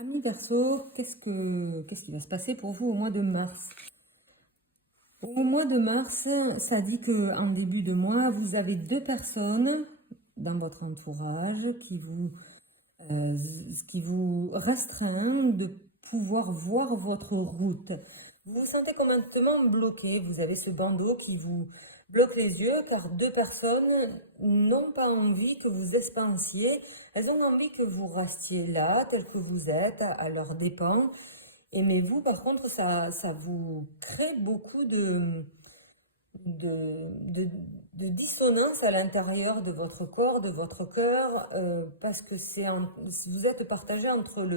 Amis Verseau, qu'est-ce qui va se passer pour vous au mois de mars? Au mois de mars, ça dit que en début de mois, vous avez deux personnes dans votre entourage euh, qui vous restreint de pouvoir voir votre route. Vous vous sentez complètement bloqué, vous avez ce bandeau qui vous bloque les yeux car deux personnes n'ont pas envie que vous expansiez, elles ont envie que vous restiez là, tel que vous êtes, à leurs dépens. Et mais vous, par contre, ça vous crée beaucoup de, de, de dissonance à l'intérieur de votre corps, de votre cœur, parce que vous êtes partagé entre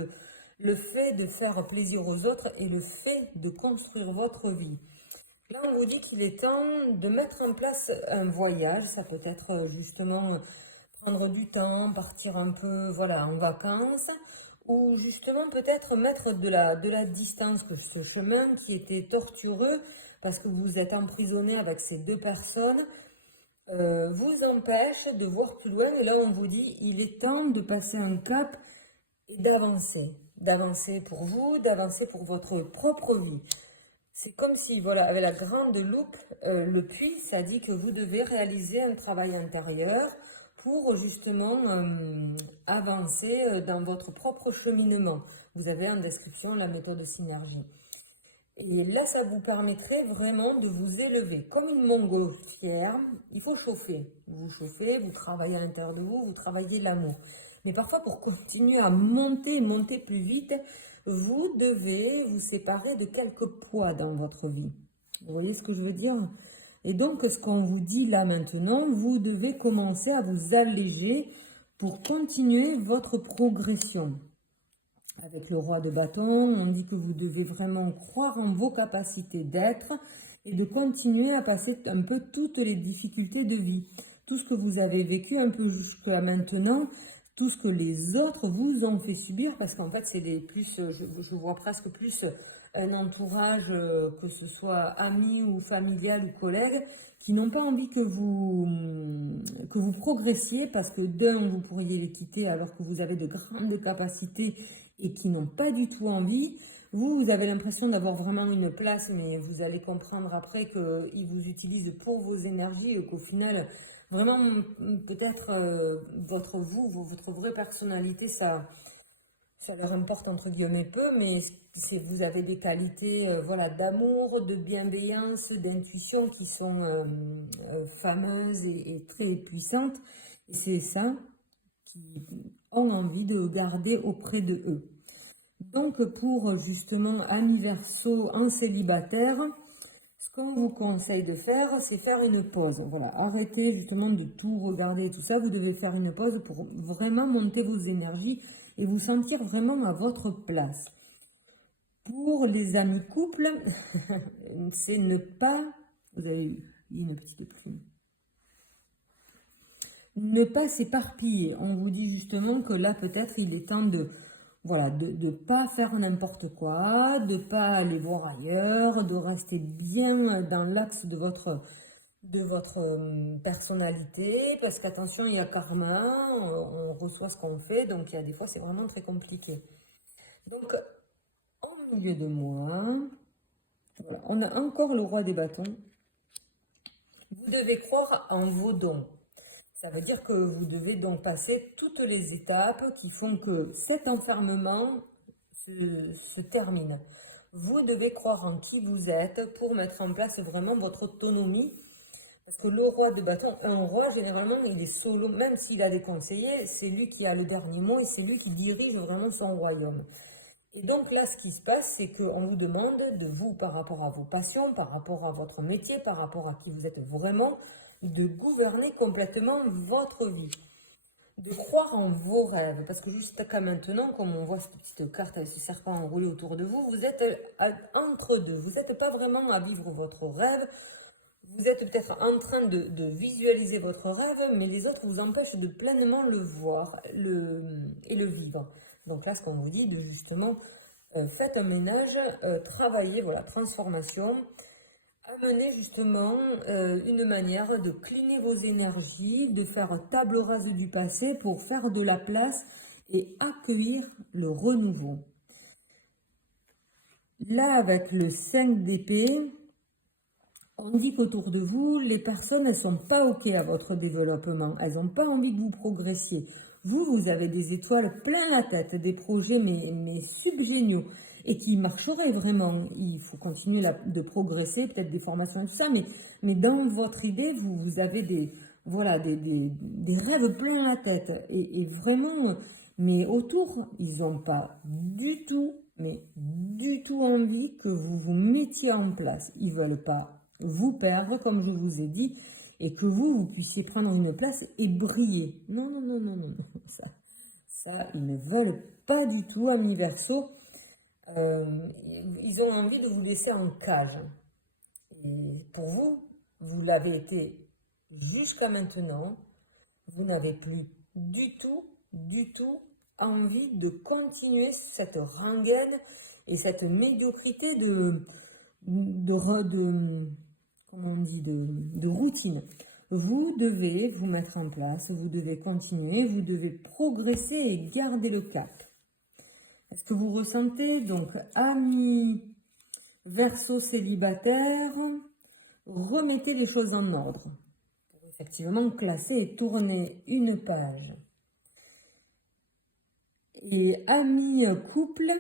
le fait de faire plaisir aux autres et le fait de construire votre vie. Là, on vous dit qu'il est temps de mettre en place un voyage. Ça peut être justement prendre du temps, partir un peu, voilà, en vacances, ou justement peut-être mettre de la distance, que ce chemin qui était tortureux, parce que vous êtes emprisonné avec ces deux personnes, vous empêche de voir plus loin. Et là, on vous dit, il est temps de passer un cap et d'avancer. D'avancer pour vous, d'avancer pour votre propre vie. C'est comme si, voilà, avec la grande loupe, le puits, ça dit que vous devez réaliser un travail intérieur pour justement avancer dans votre propre cheminement. Vous avez en description la méthode synergie. Et là, ça vous permettrait vraiment de vous élever. Comme une montgolfière, il faut chauffer. Vous chauffez, vous travaillez à l'intérieur de vous, vous travaillez l'amour. Mais parfois, pour continuer à monter plus vite, vous devez vous séparer de quelques poids dans votre vie. Vous voyez ce que je veux dire? Et donc, ce qu'on vous dit là maintenant, vous devez commencer à vous alléger pour continuer votre progression. Avec le roi de bâton, on dit que vous devez vraiment croire en vos capacités d'être et de continuer à passer un peu toutes les difficultés de vie. Tout ce que vous avez vécu un peu jusqu'à maintenant, tout ce que les autres vous ont fait subir, parce qu'en fait, c'est je vois presque plus un entourage, que ce soit ami ou familial ou collègue, qui n'ont pas envie que vous progressiez, parce que d'un, vous pourriez les quitter alors que vous avez de grandes capacités et qui n'ont pas du tout envie. Vous avez l'impression d'avoir vraiment une place, mais vous allez comprendre après qu'ils vous utilisent pour vos énergies et qu'au final, vraiment, peut-être votre vraie personnalité, ça leur importe entre guillemets peu, mais vous avez des qualités voilà, d'amour, de bienveillance, d'intuition qui sont fameuses et très puissantes. Et c'est ça qui ont envie de garder auprès de eux. Donc pour justement amis Verseau en célibataire, ce qu'on vous conseille de faire, c'est faire une pause. Voilà, arrêtez justement de tout regarder et tout ça. Vous devez faire une pause pour vraiment monter vos énergies et vous sentir vraiment à votre place. Pour les amis couples, c'est ne pas... Vous avez eu une petite plume. Ne pas s'éparpiller. On vous dit justement que là, peut-être, il est temps de... Voilà, de pas faire n'importe quoi, de pas aller voir ailleurs, de rester bien dans l'axe de votre personnalité, parce qu'attention, il y a karma, on reçoit ce qu'on fait, donc il y a des fois, c'est vraiment très compliqué. Donc, en milieu de mois, voilà, on a encore le roi des bâtons. Vous devez croire en vos dons. Ça veut dire que vous devez donc passer toutes les étapes qui font que cet enfermement se termine. Vous devez croire en qui vous êtes pour mettre en place vraiment votre autonomie. Parce que le roi de bâton, un roi, généralement, il est solo, même s'il a des conseillers, c'est lui qui a le dernier mot et c'est lui qui dirige vraiment son royaume. Et donc là, ce qui se passe, c'est qu'on vous demande de vous, par rapport à vos passions, par rapport à votre métier, par rapport à qui vous êtes vraiment, de gouverner complètement votre vie. De croire en vos rêves. Parce que jusqu'à maintenant, comme on voit cette petite carte avec ce serpent enroulé autour de vous, vous êtes entre deux. Vous n'êtes pas vraiment à vivre votre rêve. Vous êtes peut-être en train de visualiser votre rêve, mais les autres vous empêchent de pleinement le voir et le vivre. Donc là, ce qu'on vous dit, de justement, faites un ménage, travaillez, voilà, transformation, amenez justement une manière de cleaner vos énergies, de faire table rase du passé pour faire de la place et accueillir le renouveau. Là, avec le 5 d'épée, on dit qu'autour de vous, les personnes, elles sont pas OK à votre développement. Elles n'ont pas envie que vous progressiez. Vous, vous avez des étoiles plein la tête, des projets mais subgéniaux et qui marcheraient vraiment. Il faut continuer de progresser, peut-être des formations et tout ça, mais dans votre idée, vous avez voilà, des rêves plein la tête. Et vraiment, mais autour, ils n'ont pas du tout, mais du tout envie que vous vous mettiez en place. Ils veulent pas vous perdre, comme je vous ai dit, et que vous puissiez prendre une place et briller. Non, non, non, non, non, non. Ça, ils ne veulent pas du tout, amis Verseau. Ils ont envie de vous laisser en cage. Et pour vous, vous l'avez été jusqu'à maintenant. Vous n'avez plus du tout envie de continuer cette rengaine et cette médiocrité comment on dit, de routine. Vous devez vous mettre en place, vous devez continuer, vous devez progresser et garder le cap. Est-ce que vous ressentez, donc, amis Verseau célibataire, remettez les choses en ordre. Pour effectivement classer et tourner une page. Et amis couple,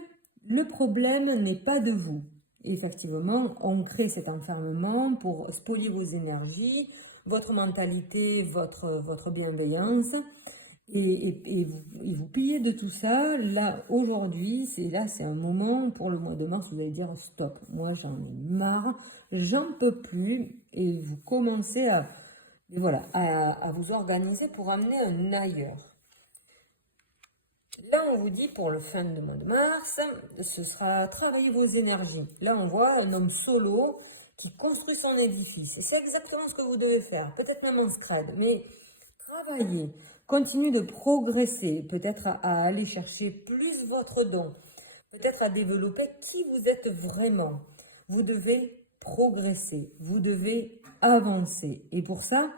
le problème n'est pas de vous. Effectivement, on crée cet enfermement pour spolier vos énergies, votre mentalité, votre bienveillance, et vous pillez de tout ça. Là, aujourd'hui, c'est un moment, pour le mois de mars, vous allez dire stop, moi j'en ai marre, j'en peux plus, et vous commencez voilà, à vous organiser pour amener un ailleurs. Là, on vous dit pour le fin de mois de mars, ce sera travailler vos énergies. Là, on voit un homme solo qui construit son édifice. Et c'est exactement ce que vous devez faire. Peut-être même en scred, mais travaillez. Continuez de progresser. Peut-être à aller chercher plus votre don. Peut-être à développer qui vous êtes vraiment. Vous devez progresser. Vous devez avancer. Et pour ça,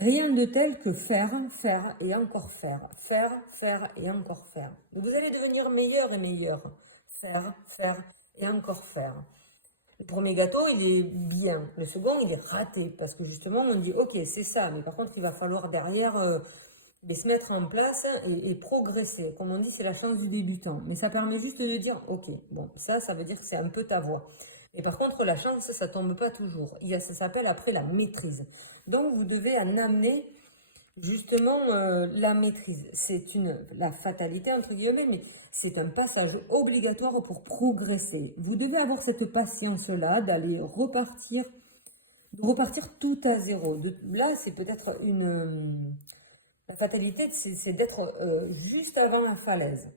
rien de tel que faire, faire et encore faire. Faire, faire et encore faire. Vous allez devenir meilleur et meilleur. Faire, faire et encore faire. Le premier gâteau, il est bien. Le second, il est raté. Parce que justement, on dit, ok, c'est ça. Mais par contre, il va falloir derrière se mettre en place et progresser. Comme on dit, c'est la chance du débutant. Mais ça permet juste de dire, ok, bon, ça veut dire que c'est un peu ta voie. Et par contre, la chance, ça tombe pas toujours. Ça s'appelle après la maîtrise. Donc, vous devez en amener justement la maîtrise. C'est la fatalité, entre guillemets, mais c'est un passage obligatoire pour progresser. Vous devez avoir cette patience-là d'aller repartir tout à zéro. Là, c'est peut-être la fatalité, c'est d'être juste avant la falaise.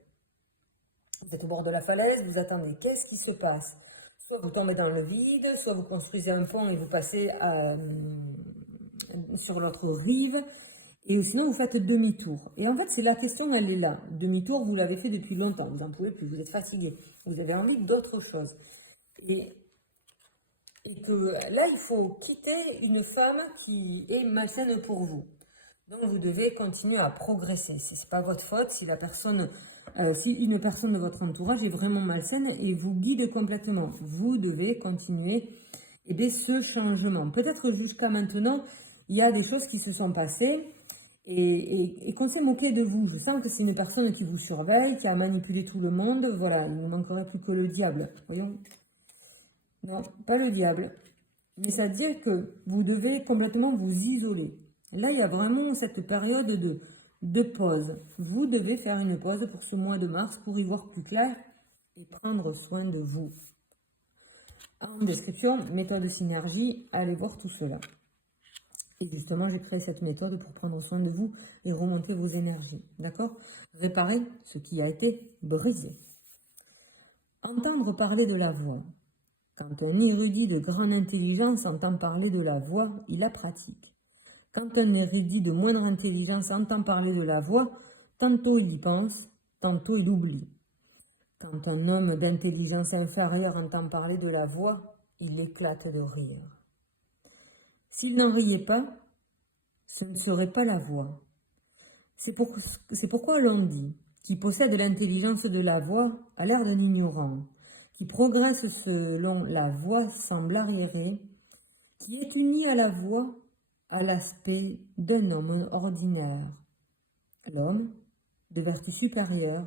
Vous êtes au bord de la falaise, vous attendez. Qu'est-ce qui se passe? Soit vous tombez dans le vide, soit vous construisez un pont et vous passez sur l'autre rive, et sinon vous faites demi-tour. Et en fait, c'est la question, elle est là. Demi-tour, vous l'avez fait depuis longtemps, vous n'en pouvez plus, vous êtes fatigué, vous avez envie d'autre chose. Et que là, il faut quitter une femme qui est malsaine pour vous. Donc, vous devez continuer à progresser. Ce n'est pas votre faute si si une personne de votre entourage est vraiment malsaine et vous guide complètement. Vous devez continuer ce changement. Peut-être jusqu'à maintenant, il y a des choses qui se sont passées et qu'on s'est moqué de vous. Je sens que c'est une personne qui vous surveille, qui a manipulé tout le monde. Voilà, il ne manquerait plus que le diable. Voyons. Non, pas le diable. Mais ça veut dire que vous devez complètement vous isoler. Là, il y a vraiment cette période de pause. Vous devez faire une pause pour ce mois de mars pour y voir plus clair et prendre soin de vous. En description, méthode synergie, allez voir tout cela. Et justement, j'ai créé cette méthode pour prendre soin de vous et remonter vos énergies. D'accord? Réparer ce qui a été brisé. Entendre parler de la voix. Quand un érudit de grande intelligence entend parler de la voix, il la pratique. Quand un érudit de moindre intelligence entend parler de la voix, tantôt il y pense, tantôt il oublie. Quand un homme d'intelligence inférieure entend parler de la voix, il éclate de rire. S'il n'en riait pas, ce ne serait pas la voix. C'est pourquoi l'on dit qui possède l'intelligence de la voix a l'air d'un ignorant, qui progresse selon la voie semble arriérée, qui est unie à la voie, à l'aspect d'un homme ordinaire. L'homme, de vertu supérieure,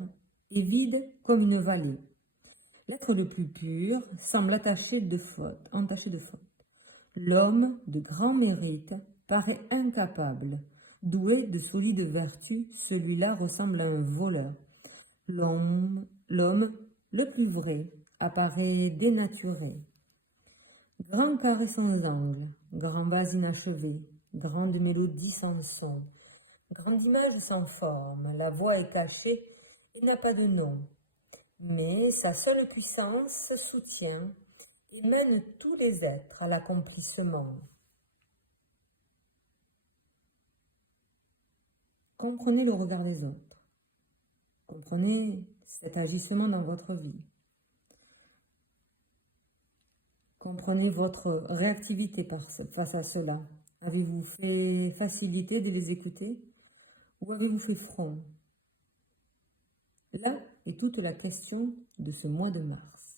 est vide comme une vallée. L'être le plus pur semble entaché de faute. L'homme de grand mérite paraît incapable. Doué de solides vertus, celui-là ressemble à un voleur. L'homme le plus vrai apparaît dénaturé. Grand carré sans angle, grand vase inachevé, grande mélodie sans son, grande image sans forme, la voix est cachée et n'a pas de nom. Mais sa seule puissance soutient et mène tous les êtres à l'accomplissement. Comprenez le regard des autres. Comprenez cet agissement dans votre vie. Comprenez votre réactivité face à cela. Avez-vous fait facilité de les écouter ou avez-vous fait front? Là est toute la question de ce mois de mars.